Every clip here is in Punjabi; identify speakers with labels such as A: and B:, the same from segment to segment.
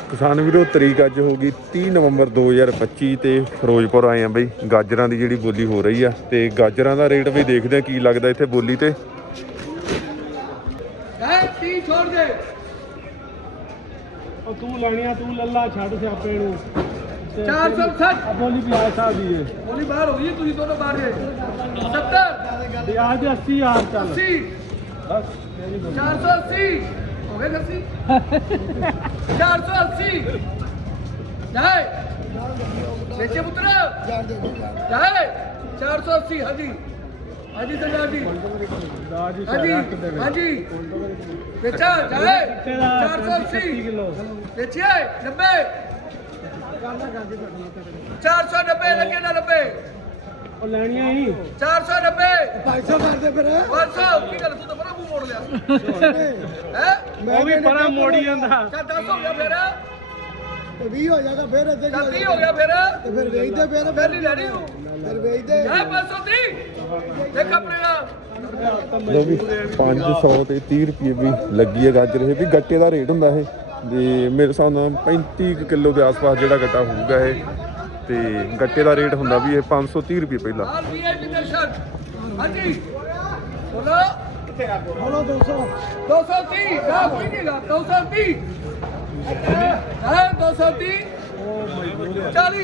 A: ਕਿਸਾਨ ਵੀਰੋ ਤਰੀਕ ਅੱਜ ਹੋ ਗਈ 30 ਨਵੰਬਰ 2025 ਤੇ ਫਿਰੋਜ਼ਪੁਰ ਆਏ ਆ ਬਈ। ਗਾਜਰਾਂ ਦੀ ਜਿਹੜੀ ਬੋਲੀ ਹੋ ਰਹੀ ਆ ਤੇ ਗਾਜਰਾਂ ਦਾ ਰੇਟ ਵੀ ਦੇਖਦੇ ਆ ਕੀ ਲੱਗਦਾ ਇੱਥੇ ਬੋਲੀ ਤੇ।
B: ਛੋੜ ਦੇ
C: ਉਹ ਤੂੰ ਲੈਣੀਆਂ ਤੂੰ ਲੱਲਾ ਛੱਡ ਸਿਆਪੇ ਨੂੰ
B: 460
C: ਬੋਲੀ ਵੀ ਆ ਸਕਦੀ ਹੈ।
B: ਬੋਲੀ ਬਾਹਰ ਹੋ ਗਈ ਤੁਸੀਂ ਦੋਨੋਂ ਬਾਹਰ ਜੇ 70
C: ਵਿਆਜ 80,000 ਚੱਲ
B: 80
C: ਬਸ
B: 480 ਹੋ ਗਏ 80 480 ਜਾਏ ਵੇਚੇ ਪੁੱਤਰ ਜਾਏ 480 ਹਾਂਜੀ ਹਾਂਜੀ ਸਰਦਾਰ ਜੀ ਹਾਂਜੀ ਹਾਂਜੀ ਵੇਚਾ ਜਾਏ 480
C: ਕਿਲੋ
B: ਵੇਚਿਏ 90 490 ਲੱਗੇ ਨਾ 90
C: ਉਹ ਲੈਣੀਆਂ ਹੀ
B: 490
D: 500 ਕਰਦੇ ਫਿਰ
B: 500 ਕੀ ਗੱਲ ਤੂੰ ਤਾਂ ਬੜਾ ਮੂੰਹ ਮੋੜ ਲਿਆ ਹੈ
C: ਉਹ ਵੀ ਪਰਾਂ ਮੋੜੀ ਜਾਂਦਾ।
B: ਚੱਲ 10 ਹੋ ਗਿਆ ਫਿਰ
D: 20 ਹੋ ਜਾਗਾ ਫਿਰ ਇੱਥੇ
B: ਚੱਲ 30 ਹੋ ਗਿਆ ਫਿਰ
D: ਤੇ ਫਿਰ ਵੇਚਦੇ
B: ਫਿਰ ਨਹੀਂ ਲੈਣੀ ਹੂੰ
D: ਫਿਰ ਵੇਚਦੇ
B: ਹੈ 530 ਦੇਖ ਆਪਣੇ ਨਾਲ
A: ਲੋ ਵੀ 500 ਤੇ 30 ਰੁਪਏ ਵੀ ਲੱਗੀ ਹੈ ਗਾਜਰ। ਇਹ ਵੀ ਗੱਟੇ ਦਾ ਰੇਟ ਹੁੰਦਾ ਇਹ ਤੇ ਮੇਰੇ ਹਿਸਾਬ ਨਾਲ 35 ਕਿਲੋ ਦੇ ਆਸ-ਪਾਸ ਜਿਹੜਾ ਗੱਟਾ ਹੋਊਗਾ ਇਹ ਤੇ ਗੱਟੇ ਦਾ ਰੇਟ ਹੁੰਦਾ ਵੀ ਇਹ 530 ਰੁਪਏ ਪਹਿਲਾਂ।
B: ਆਲ ਵੀਆਈਪੀ ਦਰਸ਼ਨ ਹਾਂਜੀ ਬੋਲੋ
D: ਬੋਲੋ 200
B: 230 ਨਾ ਕੋਈ ਨਹੀਂ ਲਾ 230 ਹੈ 230 40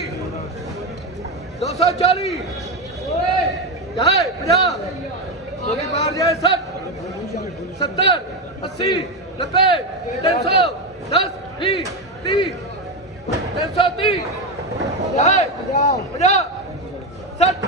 B: 240 ਜਾਏ 50 ਉਹਦੀ ਬਾਹਰ ਜਾਏ 60 70 80 90 300 10 20 30 330 ਜਾਏ 50 60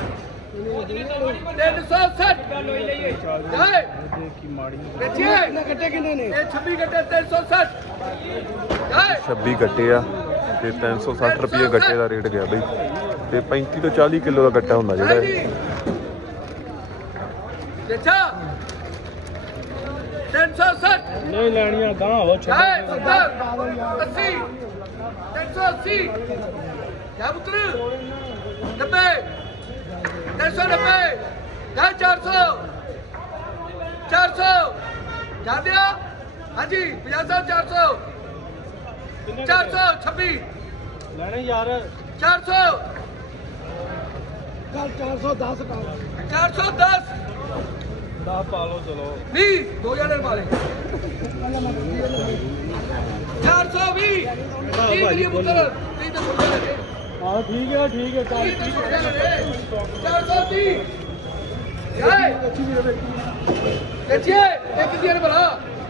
B: 360 ਜਾਏ ਵੇਚੀਏ
D: ਕਿੰਨੇ ਕੱਟੇ ਕਿੰਨੇ ਨੇ
B: ਇਹ 26 ਗੱਟੇ 360 ਜਾਏ
A: 26 ਗੱਟੇ ਆ ਤੇ 360 ਰੁਪਏ ਗੱਟੇ ਦਾ ਰੇਟ ਗਿਆ ਬਈ ਤੇ 35 ਤੋਂ 40 ਕਿਲੋ ਦਾ ਗੱਟਾ ਹੁੰਦਾ ਜਿਹੜਾ ਇਹ।
B: ਵੇਚਾ 360
C: ਨਹੀਂ ਲੈਣੀਆਂ ਗਾਂ ਹੋ
B: ਜਾਏ
C: ਛੱਡ
B: 70 80 380 ਜਾ ਪੁੱਤਰ 90 390 ਜਾ 400 400 ਜਾ ਦਿਆ ਹਾਂਜੀ 50 400 426
C: ਲੈਣੇ ਯਾਰ
B: 400
D: ਕੱਲ 410 ਕਰ
B: 410
C: 10 ਪਾ ਲਓ ਚਲੋ
B: 20 2000 ਵਾਲੇ 420 30 ਕਰੀਏ ਪੁੱਤਰ 30 ਤਾਂ ਛੋਟੇ ਲੱਗੇ
C: ਹਾਂ ਠੀਕ ਹੈ ਚੱਲ
B: 30 ਤਾਂ ਛੋਟੇ ਲੱਗੇ 430 ਜਾਏ ਦੇਖੀਏ ਇੱਕ ਦਿਨ ਬਣਾ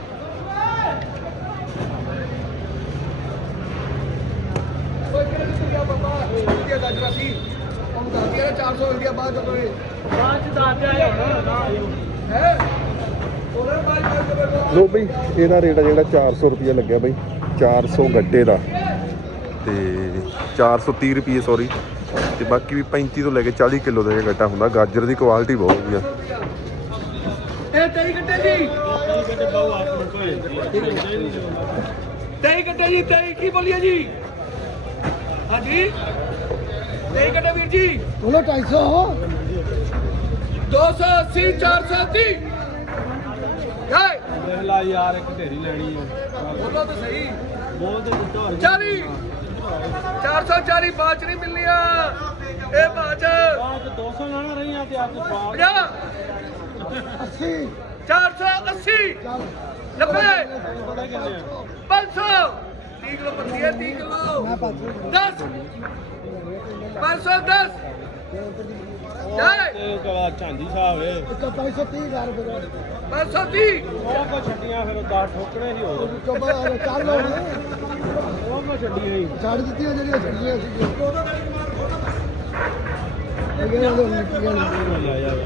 B: ਕੋਈ ਕਿਹੜੇ ਕਿੱਥੇ ਗਿਆ ਬਾਬਾ ਇਹ ਗਾਜਰਾ ਸੀ ਉਹਨੂੰ ਦੱਸ ਦਿਆ 400 ਰੁਪਇਆ ਬਾਅਦ ਦੋਗੇ
C: ਬਾਅਦ ਚ ਦੱਸ ਦਿਆ ਹੁਣ
B: ਹੈ ਉਹਨੇ ਬਾਅਦ ਕਰ ਦੇ
A: ਲੋ ਬਈ ਇਹਦਾ ਰੇਟ ਆ ਜਿਹੜਾ 400 ਰੁਪਏ ਲੱਗਿਆ ਬਈ 400 ਗੱਟੇ ਦਾ ਤੇ 430 ਰੁਪਏ ਸੌਰੀ ਤੇ ਬਾਕੀ ਵੀ 35 ਤੋਂ ਲੈ ਕੇ 40 ਕਿਲੋ ਦਾ ਇਹ ਗੱਟਾ ਹੁੰਦਾ। ਗਾਜਰ ਦੀ ਕੁਆਲਿਟੀ ਬਹੁਤ ਵਧੀਆ।
B: ਇਹ 23 ਘੰਟੇ ਜੀ
C: ਕਿਤੇ ਬਾਉ ਆਪ ਨੂੰ ਕੋਈ
B: 23 ਘੰਟੇ ਜੀ 23 ਕੀ ਬੋਲੀਏ ਜੀ ਹਾਂਜੀ 23 ਘੰਟੇ ਵੀਰ ਜੀ
D: ਬੋਲੋ 250
B: 280 430 ਗਾਏ
C: ਦੇਖ ਲਾ ਯਾਰ ਇੱਕ ਢੇਰੀ ਲੈਣੀ ਹੈ
B: ਬੋਲੋ ਤਾਂ ਸਹੀ
C: ਬਹੁਤ ਦਿੱਤਾ ਹੋਰ
B: 40 440 ਬਾਅਦ ਚ ਨਹੀਂ ਮਿਲਣੀਆਂ ਇਹ ਬਾਅਦ ਚ
C: ਬਾਅਦ 200 ਲੈਣਾ ਰਹੀਆਂ ਤੇ ਅੱਜ ਬਾਅਦ
B: 50
D: 80
B: 480
D: ਚੱਲ
B: 90
C: ਥੋੜੇ ਕਿੰਨੇ ਆ
B: 500 30 ਕਿਲੋ ਪੱਤੀ ਹੈ 30 ਕਿਲੋ
D: ਮੈਂ 500
B: 10 510 ਜਾਏ
C: ਤੇ ਕਲਾ ਝਾਂਦੀ ਸਾਹਿਬ ਏ
D: ਇੱਕ 530 ਕਰ ਫਿਰ
B: 530
C: ਉਹ ਕੋ ਛੱਡੀਆਂ ਫਿਰ 10 ਠੋਕਣੇ ਹੀ ਹੋ
D: ਚੋਬਾ ਚਾਰ ਲਓ
C: ਉਹ ਕੋ ਛੱਡੀਆਂ ਹੀ
D: ਛੱਡ ਦਿੱਤੀਆਂ ਜਿਹੜੀਆਂ ਛੱਡੀਆਂ ਸੀ ਇਹ ਗੱਲ ਨਿੱਕੀਆਂ ਨੇ
C: ਲੈ ਜਾ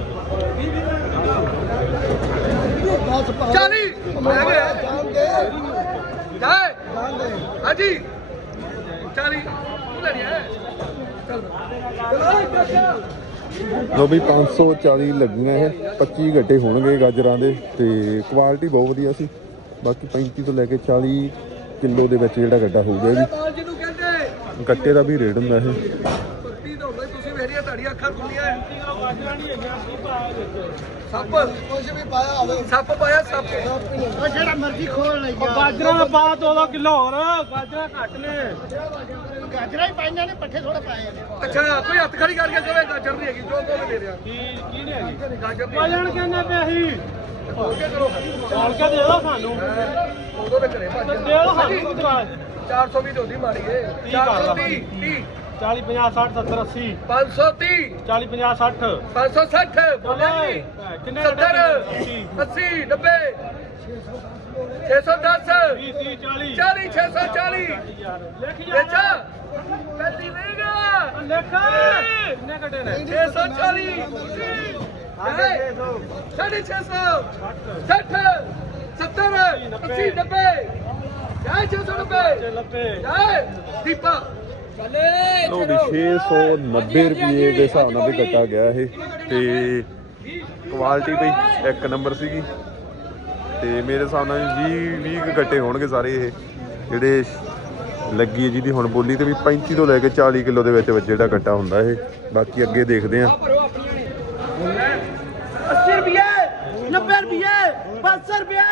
D: 10 ਪਾ
B: 40 ਲੈ ਗਏ
D: ਜਾਣਗੇ
B: ਜਾਏ
D: ਜਾਣਗੇ
B: ਹਾਂਜੀ 40 ਤੂੰ ਲੈ ਰਿਹਾ ਚਲ ਚਲੋ
A: ਲੋ ਵੀ 540 ਲੱਗੀਆਂ ਇਹ 25 ਗੱਟੇ ਹੋਣਗੇ ਗਾਜਰਾਂ ਦੇ ਤੇ ਕੁਆਲਿਟੀ ਬਹੁਤ ਵਧੀਆ ਸੀ। ਬਾਕੀ 35 ਤੋਂ ਲੈ ਕੇ 40 ਕਿਲੋ ਦੇ ਵਿੱਚ ਜਿਹੜਾ ਗੱਟਾ ਹੋਊਗਾ ਇਹ
B: ਬਾਲ ਜਿਹਨੂੰ ਕਹਿੰਦੇ
A: ਵੀ ਗੱਟੇ ਦਾ ਵੀ ਰੇਟ ਹੁੰਦਾ ਇਹ।
B: ਭਗਤੀ ਦਾ ਹੁੰਦਾ ਤੁਸੀਂ ਮੇਰੀਆਂ ਤੁਹਾਡੀਆਂ ਅੱਖਾਂ ਖੁੱਲੀਆਂ
C: ਗਾਜਰਾਂ ਨਹੀਂ ਹੈਗੀਆਂ ਕੀ ਭਾਅ ਦਿੱਤੇ
B: ਸੱਪ
D: ਕੁਛ ਵੀ ਪਾਇਆ ਹੋਵੇ
B: ਸੱਪ ਪਾਇਆ ਸੱਪ
D: ਉਹ ਜਿਹੜਾ ਮਰਜ਼ੀ ਖੋਲ ਲਈ
C: ਗਾਜਰਾਂ ਦਾ ਪਾ 2 ਕਿਲੋ ਹੋਰ ਗਾਜਰਾਂ ਘੱਟ ਨੇ
D: ਗਾਜਰਾਂ ਹੀ ਪਾਈਆਂ ਨੇ ਪੱਠੇ ਥੋੜੇ ਪਾਏ ਨੇ
B: ਅੱਛਾ ਕੋਈ ਹੱਥ ਖੜੀ ਕਰਕੇ ਚਲੇ ਗਾਜਰ ਨਹੀਂ ਹੈਗੀ ਜੋ ਕੋਲ ਦੇ ਰਿਹਾ
C: ਕੀ ਨਹੀਂ ਹੈਗੀ
B: ਗਾਜਰ ਨਹੀਂ
C: ਵਜਣ ਕਹਿੰਦੇ ਪਏ ਅਸੀਂ
B: ਹੋ ਕੇ ਕਰੋ
C: ਤੋਲ ਕੇ ਦੇ ਦਿਓ ਸਾਨੂੰ
B: ਉਦੋਂ ਦੇ ਘਰੇ ਭੱਜ
C: ਦੇ ਦਿਓ ਸਾਨੂੰ ਕੁਦਰਾ
B: 420 ਢੋਦੀ ਮਾਰੀ ਏ 430 30
C: 40 50 60 70 80
B: 530
C: 40 50 60
B: 560 ਬੋਲੇ
C: ਕਿੰਨੇ
B: 70 80 90 610
C: 20 30 40
B: 40 640
C: ਲਿਖ
B: ਵੇਚਾ ਪਹਿਲੀ ਵੇਗਾ
C: ਲਿਖ ਕਿੰਨੇ ਕੱਟੇ ਨੇ
B: 640 ਸਾਢੇ 600 60 70 80 90 ਜੈ 690
C: ਲੱਭੇ
B: ਜੈ ਦੀਪਾ
A: ਲੋ ਵੀ 690 ਰੁਪਏ ਦੇ ਹਿਸਾਬ ਨਾਲ ਵੀ ਕੱਟਾ ਗਿਆ ਇਹ ਤੇ ਕੁਆਲਿਟੀ ਬਈ ਇੱਕ ਨੰਬਰ ਸੀਗੀ ਤੇ ਮੇਰੇ ਹਿਸਾਬ ਨਾਲ 20 ਗੱਟੇ ਹੋਣਗੇ ਸਾਰੇ ਇਹ ਜਿਹੜੇ ਲੱਗੀ ਹੈ ਜਿਹਦੀ ਹੁਣ ਬੋਲੀ ਤੇ ਵੀ 35 ਤੋਂ ਲੈ ਕੇ 40 ਕਿਲੋ ਦੇ ਵਿੱਚ ਜਿਹੜਾ ਗੱਟਾ ਹੁੰਦਾ ਇਹ ਬਾਕੀ ਅੱਗੇ ਦੇਖਦੇ ਆ
B: 80 ਰੁਪਏ 90 ਰੁਪਏ 500 ਰੁਪਏ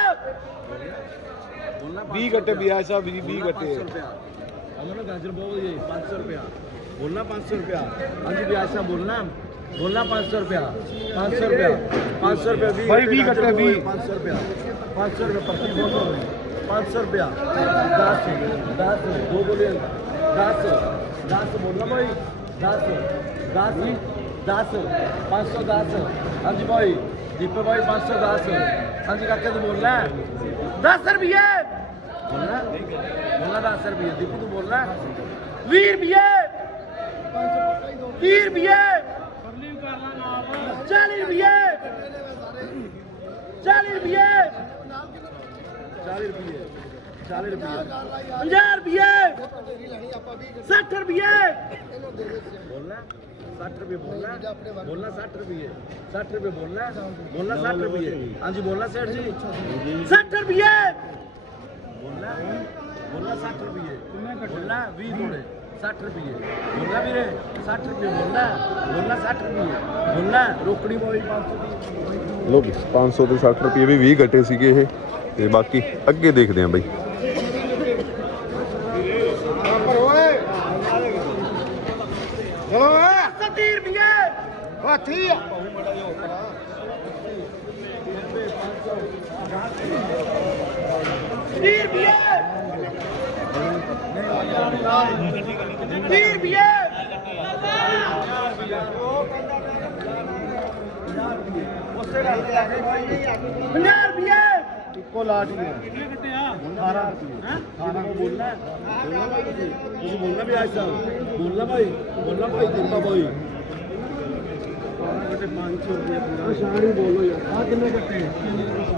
C: 20 ਗੱਟੇ ਬਿਆਜ ਸਾਹਿਬ 20 ਗੱਟੇ ਉਹਨਾਂ ਗਾਜਰ ਬਹੁਤ ਵਧੀਆ 500 ਰੁਪਿਆ ਬੋਲਣਾ 500 ਰੁਪਿਆ ਹਾਂਜੀ ਬਿਆਜ ਸਾਹਿਬ ਬੋਲਣਾ 500 ਰੁਪਿਆ 500 ਰੁਪਿਆ 500 ਰੁਪਿਆ 20
B: ਭਾਈ 20 ਗੱਟੇ 20
C: 500 ਰੁਪਿਆ 500 ਰੁਪਿਆ ਪ੍ਰਤੀ ਬੋਲ 500 ਰੁਪਿਆ 10 ਦੋ ਬੋਲੇ 10 ਬੋਲਣਾ ਭਾਈ 10 510 ਹਾਂਜੀ ਭਾਈ ਦੀਪੇ ਭਾਈ 510 ਹਾਂਜੀ ਕਾਕੇ ਤੂੰ ਬੋਲਣਾ
B: 10 ਰੁਪਏ
C: ਬੋਲਣਾ 10 ਰੁਪਏ ਦੀਪੂ ਤੂੰ ਬੋਲਣਾ
B: 20 ਰੁਪਏ 30 ਰੁਪਏ 40 ਰੁਪਏ 40 ਰੁਪਏ
C: 40 ਰੁਪਏ 40 ਰੁਪਏ
B: 50 ਰੁਪਏ 60 ਰੁਪਏ
C: ਬੋਲਣਾ 60 ਰੁਪਏ ਬੋਲਣਾ 60 ਰੁਪਏ 60 ਰੁਪਏ ਬੋਲਣਾ 60 ਰੁਪਏ ਹਾਂਜੀ ਬੋਲਣਾ ਸੇਠ ਜੀ
B: 60 ਰੁਪਏ
C: ਬੋਲਣਾ 60 ਰੁਪਏ ਬੋਲਣਾ 20 ਥੋੜੇ 60 ਰੁਪਏ ਬੋਲਣਾ ਵੀਰੇ 60 ਰੁਪਏ ਬੋਲਣਾ 60 ਰੁਪਏ ਬੋਲਣਾ ਰੋਕੜੀ ਬੋਈ 500
A: ਲੋ ਵੀ 500 ਤੋਂ 60 ਰੁਪਏ ਵੀ 20 ਗੱਟੇ ਸੀਗੇ ਇਹ ਤੇ ਬਾਕੀ ਅੱਗੇ ਦੇਖਦੇ ਆਂ ਬਈ
D: ਚਲੋ
B: 30 ਰੁਪਏ
D: ਹਾਥੀ ਆ
B: 30 ਰੁਪਏ 30 ਰੁਪਏ 50 ਰੁਪਏ
C: ਇੱਕੋ ਲਾਟ ਹੀ ਕਿੰਨੇ ਕੱਟੇ ਆ 18 ਰੁਪਏ 18 ਨੂੰ ਬੋਲਣਾ ਭਾਈ ਤੁਸੀਂ ਬੋਲਣਾ ਵੀ ਅੱਜ ਸਾਹਿਬ ਬੋਲਣਾ ਭਾਈ ਦੀਪਾ ਭਾਈ 500 ਰੁਪਏ ਸ਼ਾਨੀ ਬੋਲੋ ਯਾਰ ਆ ਕਿੰਨੇ ਕੱਟੇ